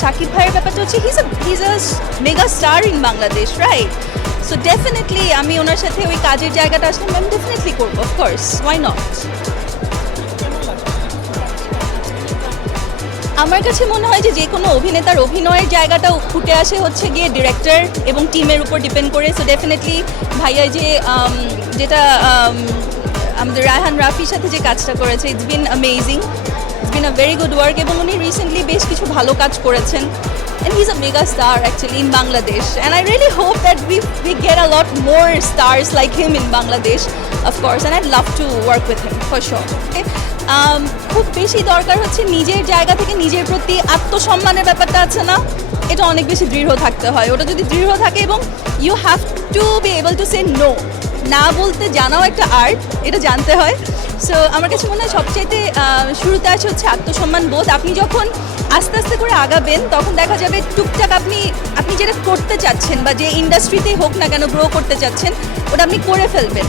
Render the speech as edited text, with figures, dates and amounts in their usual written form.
শাকিব ভাইয়ের ব্যাপারটা হচ্ছে his a mega star in Bangladesh, right? So definitely আমি ওনার সাথে ওই কাজের জায়গাটা আসলে আমি ডেফিনেটলি করবো, অফকোর্স, ওয়াই নট। আমার কাছে মনে হয় যে কোনো অভিনেতার অভিনয়ের জায়গাটাও ফুটে আসে হচ্ছে গিয়ে ডিরেক্টর এবং টিমের উপর ডিপেন্ড করে। সো ডেফিনেটলি ভাইয়া যেটা আমাদের রায়হান রাফির সাথে যে কাজটা করেছে, it's been amazing, it's been a very good work. এবং উনি রিসেন্টলি বেশ কিছু ভালো কাজ করেছেন। And he's a mega star actually in Bangladesh, and I really hope that we get a lot more stars like him in Bangladesh, of course, and I'd love to work with him for sure. Okay? খুব বেশি দরকার হচ্ছে নিজের জায়গা থেকে নিজের প্রতি আত্মসম্মানের ব্যাপারটা আছে না, এটা অনেক বেশি দৃঢ় থাকতে হয়। ওটা যদি দৃঢ় থাকে এবং you have to be able to say no, না বলতে জানাও একটা আর্ট, এটা জানতে হয়। সো আমার কাছে মনে হয় সবচাইতে শুরুতে আসে হচ্ছে আত্মসম্মান বোধ। আপনি যখন আস্তে আস্তে করে আগাবেন তখন দেখা যাবে টুকটাক আপনি যেটা করতে চাচ্ছেন বা যে ইন্ডাস্ট্রিতেই হোক না কেন গ্রো করতে চাচ্ছেন, ওটা আপনি করে ফেলবেন।